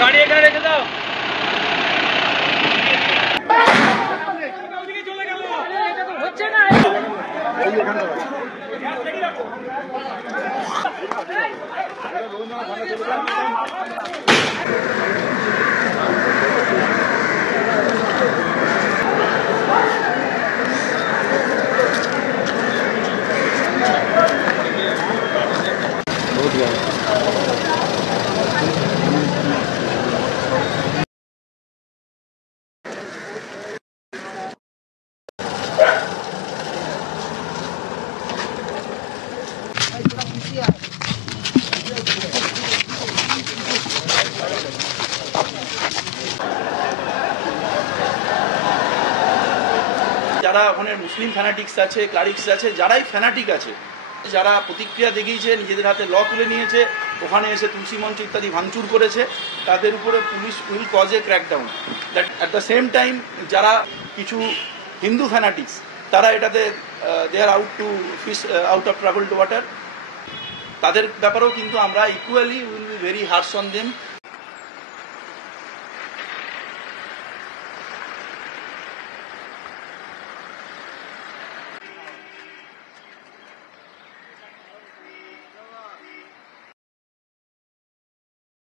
গাড়ি এখানে রেখে দাও। হচ্ছে না যারা ওখানে মুসলিম ফ্যানাটিক্স আছে, ক্লারিক্স আছে, যারাই ফ্যানাটিক আছে, যারা প্রতিক্রিয়া দেখিয়েছে, নিজেদের হাতে ল তুলে নিয়েছে, ওখানে এসে তুলসী মঞ্চ ইত্যাদি ভাঙচুর করেছে, তাদের উপরে police will cause a crackdown. That at the same time যারা কিছু হিন্দু ফ্যানাটিক্স তারা এটাতে they are out to fish out of troubled water, তাদের ব্যাপারেও কিন্তু আমরা equally will be very harsh on them.